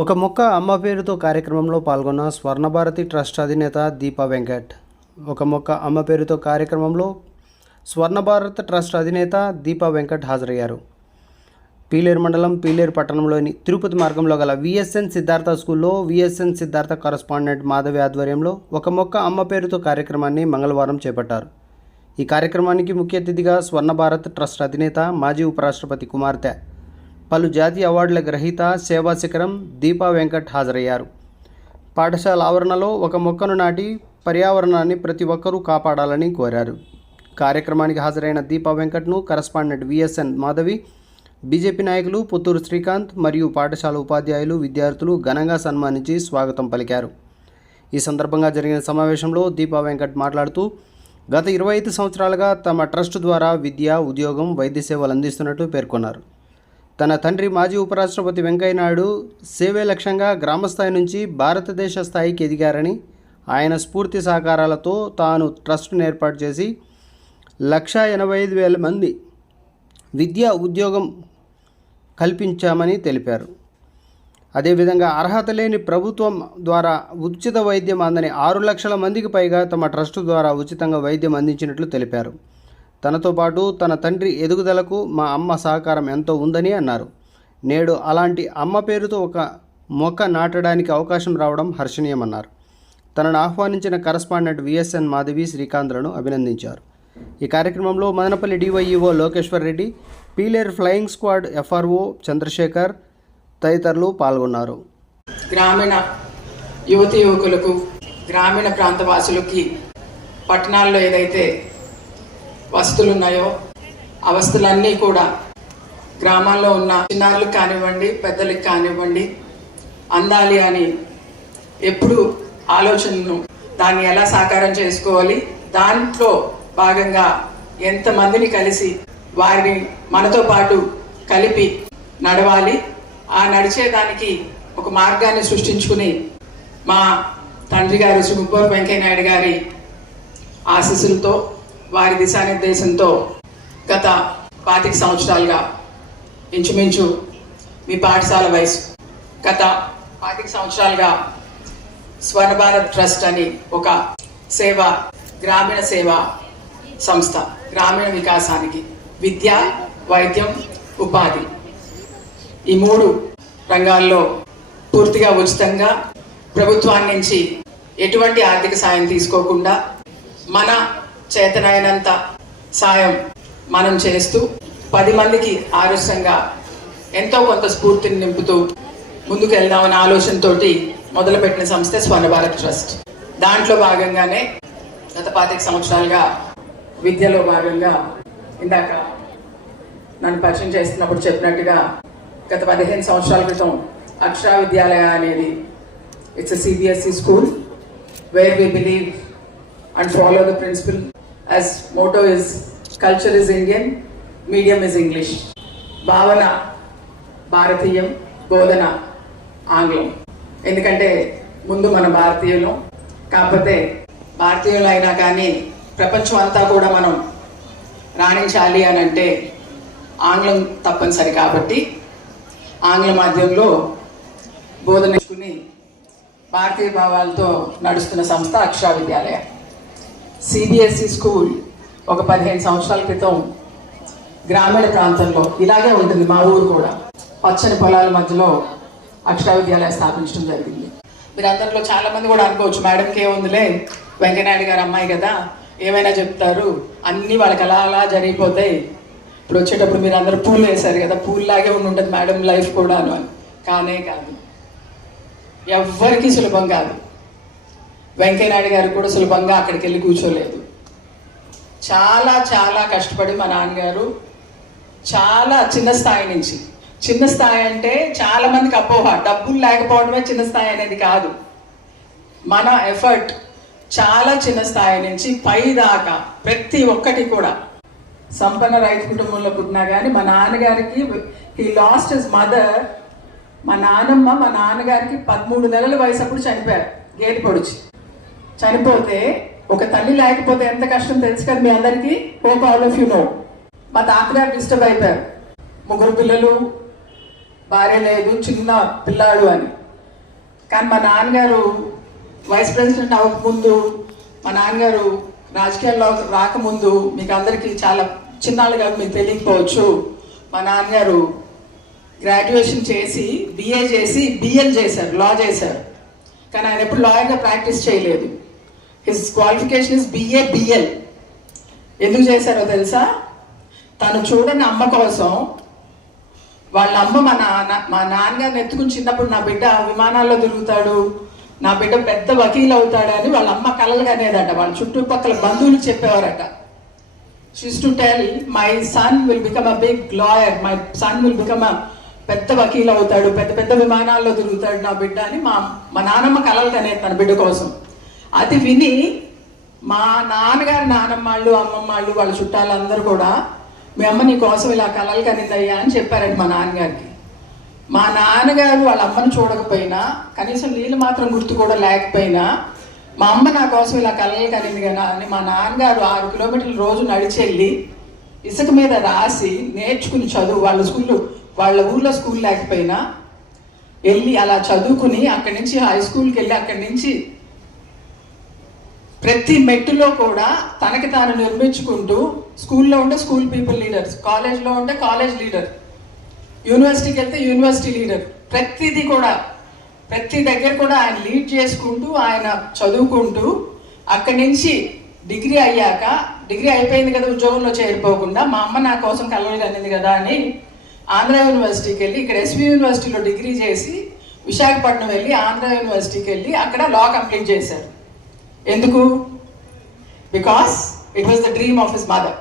ఒక మొక్క అమ్మ పేరుతో కార్యక్రమంలో పాల్గొన్న స్వర్ణభారతి ట్రస్ట్ అధినేత దీపా వెంకట్. ఒక మొక్క అమ్మ పేరుతో కార్యక్రమంలో స్వర్ణభారత్ ట్రస్ట్ అధినేత దీపా వెంకట్ హాజరయ్యారు. పీలేరు మండలం పీలేరు పట్టణంలోని తిరుపతి మార్గంలో గల విఎస్ఎన్ సిద్ధార్థ స్కూల్లో విఎస్ఎన్ సిద్ధార్థ కరస్పాండెంట్ మాధవి ఆధ్వర్యంలో ఒక మొక్క అమ్మ పేరుతో కార్యక్రమాన్ని మంగళవారం చేపట్టారు. ఈ కార్యక్రమానికి ముఖ్య అతిథిగా స్వర్ణ భారత్ ట్రస్ట్ అధినేత మాజీ ఉపరాష్ట్రపతి కుమార్తె పలు జాతీయ అవార్డుల గ్రహీత సేవా శిఖరం దీపా వెంకట్ హాజరయ్యారు. పాఠశాల ఆవరణలో ఒక మొక్కను నాటి పర్యావరణాన్ని ప్రతి ఒక్కరూ కాపాడాలని కోరారు. కార్యక్రమానికి హాజరైన దీపా వెంకట్ను కరస్పాండెంట్ విఎస్ఎన్ మాధవి బీజేపీ నాయకులు పుత్తూరు శ్రీకాంత్ మరియు పాఠశాల ఉపాధ్యాయులు విద్యార్థులు ఘనంగా సన్మానించి స్వాగతం పలికారు. ఈ సందర్భంగా జరిగిన సమావేశంలో దీపా వెంకట్ మాట్లాడుతూ గత ఇరవై ఐదు సంవత్సరాలుగా తమ ట్రస్ట్ ద్వారా విద్య ఉద్యోగం వైద్య సేవలు అందిస్తున్నట్టు పేర్కొన్నారు. తన తండ్రి మాజీ ఉపరాష్ట్రపతి వెంకయ్యనాయుడు సేవే లక్ష్యంగా గ్రామస్థాయి నుంచి భారతదేశ స్థాయికి ఎదిగారని ఆయన స్ఫూర్తి సహకారాలతో తాను ట్రస్ట్ను ఏర్పాటు చేసి లక్ష ఎనభై ఐదు వేల మంది విద్య ఉద్యోగం కల్పించామని తెలిపారు. అదేవిధంగా అర్హత లేని ప్రభుత్వం ద్వారా ఉచిత వైద్యం అందని ఆరు లక్షల మందికి పైగా తమ ట్రస్ట్ ద్వారా ఉచితంగా వైద్యం అందించినట్లు తెలిపారు. తనతో పాటు తన తండ్రి ఎదుగుదలకు మా అమ్మ సహకారం ఎంతో ఉందని అన్నారు. నేడు అలాంటి అమ్మ పేరుతో ఒక మొక్క నాటడానికి అవకాశం రావడం హర్షణీయమన్నారు. తనను ఆహ్వానించిన కరస్పాండెంట్ విఎస్ఎన్ మాధవి శ్రీకాంత్లను అభినందించారు. ఈ కార్యక్రమంలో Madanapalle DYEO Lokeshwar Reddy Piler flying squad FRO Chandrasekhar తదితరులు పాల్గొన్నారు. గ్రామీణ యువతి యువకులకు గ్రామీణ ప్రాంత వాసులకి పట్టణాల్లో ఏదైతే వసతులు ఉన్నాయో ఆ వస్తువులన్నీ కూడా గ్రామాల్లో ఉన్న చిన్నారులకు కానివ్వండి పెద్దలకు కానివ్వండి అందాలి అని ఎప్పుడు ఆలోచనను దాన్ని ఎలా సాకారం చేసుకోవాలి దాంట్లో భాగంగా ఎంతమందిని కలిసి వారిని మనతో పాటు కలిపి నడవాలి. ఆ నడిచేదానికి ఒక మార్గాన్ని సృష్టించుకుని మా తండ్రి గారు శ్రీ వెంకయ్య నాయుడు గారి ఆశీస్సులతో వారి దిశానిర్దేశంతో గత పాతిక సంవత్సరాలుగా ఇంచుమించు మీ పాఠశాల వయసు. గత పాతిక సంవత్సరాలుగా స్వర్ణ భారత్ ట్రస్ట్ అని ఒక సేవ గ్రామీణ సేవ సంస్థ గ్రామీణ వికాసానికి విద్య వైద్యం ఉపాధి ఈ మూడు రంగాల్లో పూర్తిగా ఉచితంగా ప్రభుత్వాన్ని నుంచి ఎటువంటి ఆర్థిక సాయం తీసుకోకుండా మన చేతనైనంత సాయం మనం చేస్తూ పది మందికి ఆలస్యంగా ఎంతో కొంత స్ఫూర్తిని నింపుతూ ముందుకు వెళ్దామనే ఆలోచనతోటి మొదలుపెట్టిన సంస్థ స్వర్ణ భారత్ ట్రస్ట్. దాంట్లో భాగంగానే గత పాతిక సంవత్సరాలుగా విద్యలో భాగంగా ఇందాక నన్ను పరిచయం చేస్తున్నప్పుడు చెప్పినట్టుగా గత పదిహేను సంవత్సరాల క్రితం అక్షర విద్యాలయ అనేది it's CBSE school where we believe and follow the principal as motto is culture is Indian medium is English భావన భారతీయం బోధన ఆంగ్లం ఎందుకంటే ముందు మన భారతీయులం కాకపోతే భారతీయులు అయినా కానీ ప్రపంచం అంతా కూడా మనం రాణించాలి అని అంటే ఆంగ్లం తప్పనిసరి కాబట్టి ఆంగ్ల మాధ్యమంలో బోధన భారతీయ భావాలతో నడుస్తున్న సంస్థ అక్షర విద్యాలయ సిబిఎస్ఈ స్కూల్ ఒక పదిహేను సంవత్సరాల క్రితం గ్రామీణ ప్రాంతంలో ఇలాగే ఉంటుంది మా ఊరు కూడా. పచ్చని పొలాల మధ్యలో అక్షర విద్యాలయం స్థాపించడం జరిగింది. మీరందరిలో చాలా మంది కూడా అనుకోవచ్చు మేడంకి ఏముందిలే? వెంకయ్యనాయుడు గారు అమ్మాయి కదా. ఏమైనా చెప్తారు? అన్నీ వాళ్ళకి అలా అలా జరిగిపోతాయి. ఇప్పుడు వచ్చేటప్పుడు మీరు అందరు పూలు వేశారు కదా పూల్లాగే ఉండి ఉంటుంది మేడం లైఫ్ కూడాను. అని కానే కాదు. ఎవ్వరికీ సులభం కాదు. వెంకయ్యనాయుడు గారు కూడా సులభంగా అక్కడికి వెళ్ళి కూర్చోలేదు. చాలా చాలా కష్టపడి మా నాన్నగారు చాలా చిన్న స్థాయి నుంచి. చిన్న స్థాయి అంటే చాలా మందికి అపోహ. డబ్బులు లేకపోవడమే చిన్న స్థాయి అనేది కాదు. మన ఎఫర్ట్ చాలా చిన్న స్థాయి నుంచి పై దాకా ప్రతి ఒక్కటి కూడా. సంపన్న రైతు కుటుంబంలో పుట్టినా కానీ మా నాన్నగారికి హీ లాస్ట్ హిస్ మదర్ మా నాన్నమ్మ మా నాన్నగారికి పదమూడు నెలల వయసు అప్పుడు చనిపోయారు. గేటు పొడిచి. చనిపోతే ఒక తల్లి లేకపోతే ఎంత కష్టం తెలుసు కదా మీ అందరికీ? Hope all of you know మా తాతగారు డిస్టర్బ్ అయిపోయారు. ముగ్గురు పిల్లలు భార్య లేదు చిన్న పిల్లాడు అని. కానీ మా నాన్నగారు వైస్ ప్రెసిడెంట్ అవ్వకముందు మా నాన్నగారు రాజకీయాల్లో రాకముందు మీకు అందరికీ చాలా చిన్నాళ్ళుగా మీకు తెలియకపోవచ్చు. మా నాన్నగారు గ్రాడ్యుయేషన్ చేసి బిఏ చేసి బిఎల్ చేశారు లా చేశారు. కానీ ఆయన ఎప్పుడు లాయర్గా ప్రాక్టీస్ చేయలేదు. His qualification is BA BL ఎందుకు చేశారో తెలుసా? తను చూడని అమ్మ కోసం వాళ్ళ అమ్మ మా నాన్న మా నాన్నగారిని ఎత్తుకుని చిన్నప్పుడు నా బిడ్డ విమానాల్లో తిరుగుతాడు నా బిడ్డ పెద్ద వకీల్ అవుతాడని వాళ్ళ అమ్మ కలలుగానేదట వాళ్ళ చుట్టుపక్కల బంధువులు చెప్పేవారట. She's to tell my son will become a big lawyer my son will become a పెద్ద వకీల్ అవుతాడు పెద్ద పెద్ద విమానాల్లో తిరుగుతాడు నా బిడ్డ అని మా మా నాన్నమ్మ కలలు తనే తన బిడ్డ కోసం. అది విని మా నాన్నగారు నానమ్మాళ్ళు అమ్మమ్మాళ్ళు వాళ్ళ చుట్టాలందరూ కూడా మీ అమ్మ నీ కోసం ఇలా కలలు కనిందయ్యా అని చెప్పారండి మా నాన్నగారికి. మా నాన్నగారు వాళ్ళ అమ్మని చూడకపోయినా కనీసం నీళ్ళు మాత్రం గుర్తు కూడా లేకపోయినా మా అమ్మ నా కోసం ఇలా కలలు కనింది కదా అని మా నాన్నగారు ఆరు కిలోమీటర్ల రోజు నడిచెళ్ళి ఇసుక మీద రాసి నేర్చుకుని చదువు వాళ్ళ స్కూల్లో వాళ్ళ ఊర్లో స్కూల్ లేకపోయినా వెళ్ళి అలా చదువుకుని అక్కడి నుంచి హై స్కూల్కి వెళ్ళి అక్కడి నుంచి ప్రతి మెట్టులో కూడా తనకి తాను నిర్మించుకుంటూ స్కూల్లో ఉంటే స్కూల్ పీపుల్ లీడర్స్ కాలేజ్లో ఉంటే కాలేజ్ లీడర్ యూనివర్సిటీకి వెళ్తే యూనివర్సిటీ లీడర్ ప్రతిదీ కూడా ప్రతి దగ్గర కూడా ఆయన లీడ్ చేసుకుంటూ ఆయన చదువుకుంటూ అక్కడి నుంచి డిగ్రీ అయ్యాక డిగ్రీ అయిపోయింది కదా ఉద్యోగంలో చేరిపోకుండా మా అమ్మ నా కోసం కలవలు కనింది కదా అని ఆంధ్ర యూనివర్సిటీకి వెళ్ళి ఇక్కడ ఎస్వి యూనివర్సిటీలో డిగ్రీ చేసి విశాఖపట్నం వెళ్ళి ఆంధ్ర యూనివర్సిటీకి వెళ్ళి అక్కడ లా కంప్లీట్ చేశారు. ఎందుకు? Because it was the dream of his mother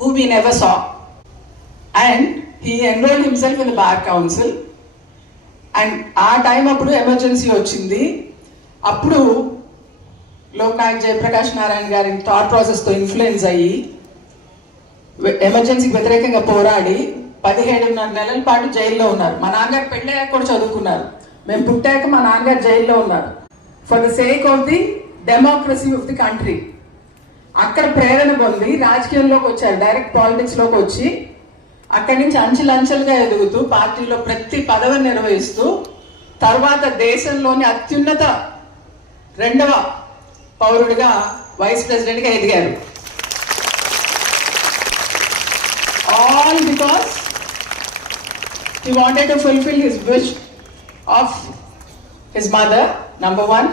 who we never saw and he enrol himself in the bar council and ఆ టైం అప్పుడు ఎమర్జెన్సీ వచ్చింది. అప్పుడు లోక్నాయక్ జయప్రకాష్ నారాయణ గారి థాట్ ప్రాసెస్తో ఇన్ఫ్లుయెన్స్ అయ్యి ఎమర్జెన్సీకి వ్యతిరేకంగా పోరాడి పదిహేడున్నర నెలల పాటు జైల్లో ఉన్నారు. మా నాన్నగారు పెళ్ళయ్యాక కూడా చదువుకున్నారు. మేము పుట్టాక మా నాన్నగారు జైల్లో ఉన్నారు. For the sake of the democracy of the country అక్కడ ప్రేరణ పొంది రాజకీయంలోకి వచ్చారు. డైరెక్ట్ పాలిటిక్స్లోకి వచ్చి అక్కడి నుంచి అంచెలంచెలుగా ఎదుగుతూ పార్టీలో ప్రతి పదవిని నిర్వహిస్తూ తర్వాత దేశంలోని అత్యున్నత రెండవ పౌరుడిగా వైస్ ప్రెసిడెంట్గా ఎదిగారు. All because he wanted to fulfil his wish of his mother number one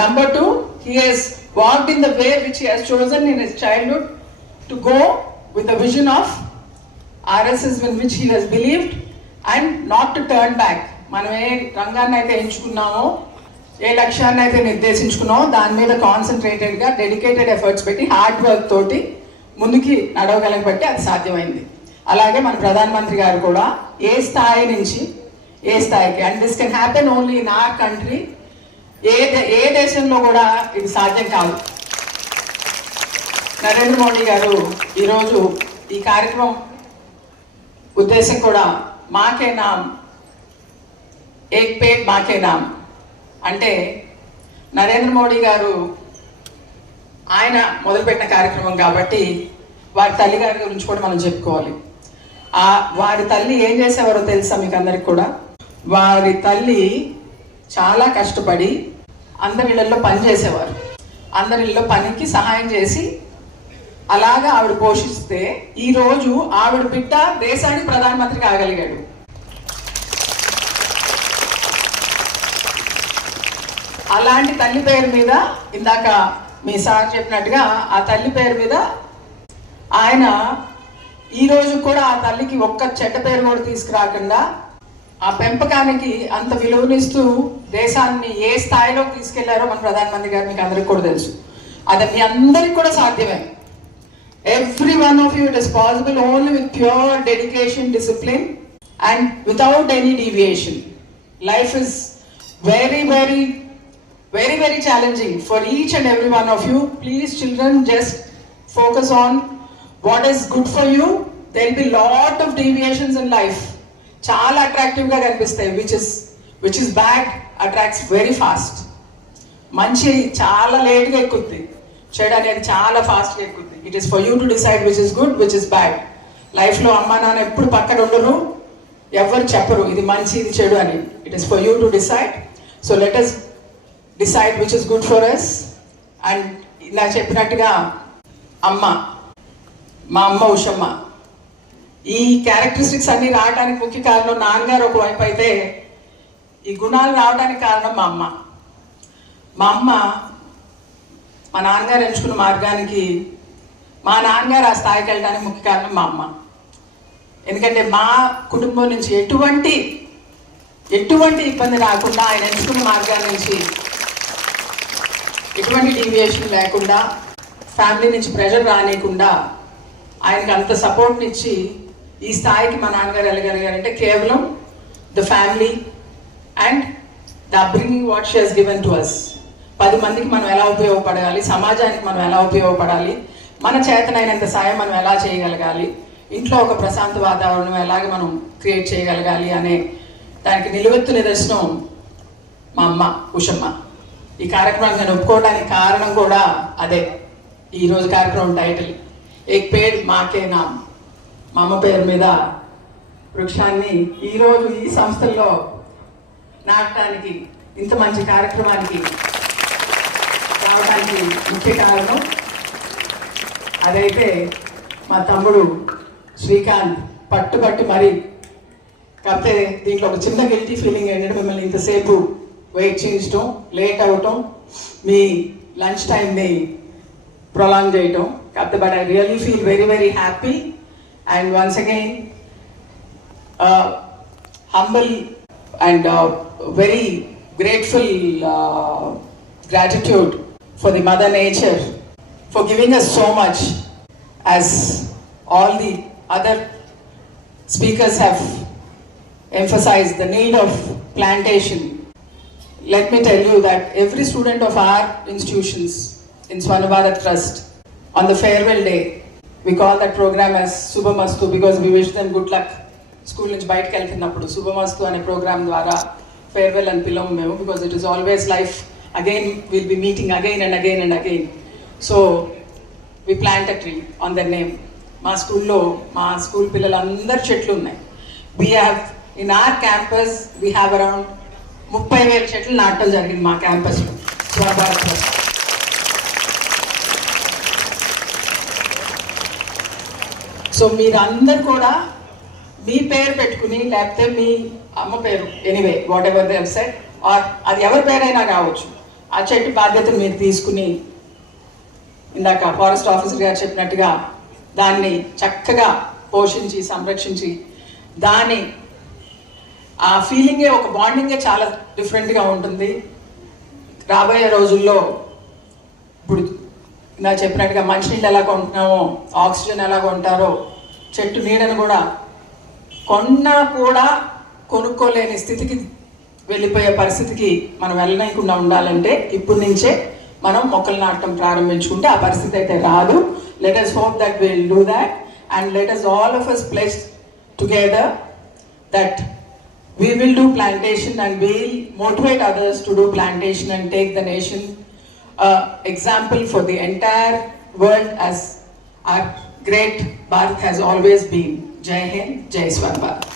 number two he has walked in the way which he has chosen in his childhood to go with the vision of RSS in which he has believed and not to turn back. మనం ఏ రంగాన్ని అయితే ఎంచుకున్నామో ఏ లక్ష్యాన్ని అయితే నిర్దేశించుకున్నామో దాని మీద కాన్సన్ట్రేటెడ్గా dedicated efforts పెట్టి హార్డ్ వర్క్ తోటి ముందుకి నడవగలగబట్టి అది సాధ్యమైంది అలాగే మన ప్రధానమంత్రి గారు కూడా ఏ స్థాయి నుంచి ఏ స్థాయికి and this can happen only in our country ఏ ఏ దేశంలో కూడా ఇది సాధ్యం కాదు. నరేంద్ర మోడీ గారు ఈరోజు ఈ కార్యక్రమం ఉద్దేశం కూడా మాకే నామ్ ఏక్ పేట్ మాకే నామ్. అంటే నరేంద్ర మోడీ గారు ఆయన మొదలుపెట్టిన కార్యక్రమం కాబట్టి వారి తల్లి గారి గురించి కూడా మనం చెప్పుకోవాలి. ఆ వారి తల్లి ఏం చేసేవారో తెలుసా మీకు అందరికి కూడా? వారి తల్లి చాలా కష్టపడి అందరి ఇళ్ళలో పని చేసేవారు. అందరి ఇళ్ళలో పనికి సహాయం చేసి అలాగా ఆవిడ పోషిస్తే ఈరోజు ఆవిడ బిడ్డ దేశానికి ప్రధానమంత్రి కాగలిగాడు. అలాంటి తల్లి పేరు మీద ఇందాక మీ సార్ చెప్పినట్టుగా ఆ తల్లి పేరు మీద ఆయన ఈ రోజు కూడా ఆ తల్లికి ఒక్క చెడ్డ పేరు కూడా తీసుకురాకుండా ఆ పెంపకానికి అంత విలువనిస్తూ దేశాన్ని ఏ స్థాయిలో తీసుకెళ్ళారో మన ప్రధానమంత్రి గారు మీకు అందరికి కూడా తెలుసు. అది మీ అందరికి కూడా సాధ్యమే. Every one of you it is possible only with pure dedication discipline and without any deviation life is very very very very challenging for each and every one of you please children just focus on what is good for you there be lot of deviations in life చాలా అట్రాక్టివ్గా కనిపిస్తాయి which is which is bad attracts very fast మంచి చాలా లేట్గా ఎక్కుద్ది. చెడు అనేది చాలా ఫాస్ట్గా ఎక్కుద్ది. It is for you to decide which is good which is bad లైఫ్లో అమ్మా నాన్న ఎప్పుడు పక్కన ఉండరు ఎవరు చెప్పరు ఇది మంచి ఇది చెడు అని. It is for you to decide so let us decide which is good for us and ఇలా చెప్పినట్టుగా అమ్మ మా అమ్మ ఉషమ్మ ఈ క్యారెక్టరిస్టిక్స్ అన్ని రావడానికి ముఖ్య కారణం నాన్నగారు ఒకవైపు అయితే ఈ గుణాలు రావడానికి కారణం మా అమ్మ. మా అమ్మ మా నాన్నగారు ఎంచుకున్న మార్గానికి మా నాన్నగారు ఆ స్థాయికి వెళ్ళడానికి ముఖ్య కారణం మా అమ్మ. ఎందుకంటే మా కుటుంబం నుంచి ఎటువంటి ఎటువంటి ఇబ్బంది రాకుండా ఆయన ఎంచుకున్న మార్గాల నుంచి ఎటువంటి డీవియేషన్ లేకుండా ఫ్యామిలీ నుంచి ప్రెషర్ రానియకుండా ఆయనకి అంత సపోర్ట్నిచ్చి ఈ స్థాయికి మా నాన్నగారు వెళ్ళగలిగారంటే కేవలం the family and the upbringing what she has given to us పది మందికి మనం ఎలా ఉపయోగపడాలి? సమాజానికి మనం ఎలా ఉపయోగపడాలి? మన చేతనైనంత సాయం మనం ఎలా చేయగలగాలి? ఇంట్లో ఒక ప్రశాంత వాతావరణం ఎలాగ మనం క్రియేట్ చేయగలగాలి అనే దానికి నిలువెత్తు నిదర్శనం మా అమ్మ ఉషమ్మ. ఈ కార్యక్రమాన్ని నేను ఒప్పుకోవడానికి కారణం కూడా అదే. ఈరోజు కార్యక్రమం టైటిల్ ఏక్ పేడ్ మాకే నామ్. మా అమ్మ పేరు మీద వృక్షాన్ని ఈరోజు ఈ సంస్థల్లో నాటడానికి ఇంత మంచి కార్యక్రమానికి రావడానికి ముఖ్య కారణం. అదైతే మా తమ్ముడు శ్రీకాంత్. పట్టుబట్టి మరి. కాకపోతే దీంట్లో ఒక చిన్న గిల్టీ ఫీలింగ్ ఏంటంటే మిమ్మల్ని ఇంతసేపు వెయిట్ చేయించడం లేట్ అవ్వటం మీ లంచ్ టైంని ప్రొలాంగ్ చేయటం. కాకపోతే but I really feel very very happy And once again, uh, humble and uh, very grateful uh, gratitude for the mother nature for giving us so much as all the other speakers have emphasized the need of plantation. Let me tell you that every student of our institutions in Swanabhadra Trust on the farewell day we call that programme as Shubhamastu because we wish them good luck school నుంచి బయటకు వెళ్తున్నప్పుడు శుభమస్తు అనే programme ద్వారా farewell అని పిలవం మేము because it is always life again will be meeting again and again and again so we plant a tree on the name మా స్కూల్లో మా స్కూల్ పిల్లలందరూ చెట్లు ఉన్నాయి. We have in our campus we have around ముప్పై వేల చెట్లు నాటడం జరిగింది మా క్యాంపస్లో స్వభారత్లో సో మీరందరు కూడా మీ పేరు పెట్టుకుని లేకపోతే మీ అమ్మ పేరు anyway whatever they set or అది ఎవరి పేరైనా కావచ్చు ఆ చెట్టు బాధ్యతను మీరు తీసుకుని ఇందాక ఫారెస్ట్ ఆఫీసర్ గారు చెప్పినట్టుగా దాన్ని చక్కగా పోషించి సంరక్షించి దాని ఆ ఫీలింగే ఒక బాండింగే చాలా డిఫరెంట్గా ఉంటుంది. రాబోయే రోజుల్లో ఇప్పుడు నా చెప్పినట్టుగా మంచినీళ్ళు ఎలా కొంటున్నామో ఆక్సిజన్ ఎలా కొంటారో చెట్టు నీడను కూడా కొన్నా కూడా కొనుక్కోలేని స్థితికి వెళ్ళిపోయే పరిస్థితికి మనం వెళ్ళనీయకుండా ఉండాలంటే ఇప్పటి నుంచే మనం మొక్కలు నాటడం ప్రారంభించుకుంటే ఆ పరిస్థితి అయితే రాదు. Let us hope that will do that and let us all of us place together that we will do plantation and we'll motivate others to do plantation and take the nation uh, example for the entire world as our great Bharat has always been. Jai Hind, Jai Swarnabharat.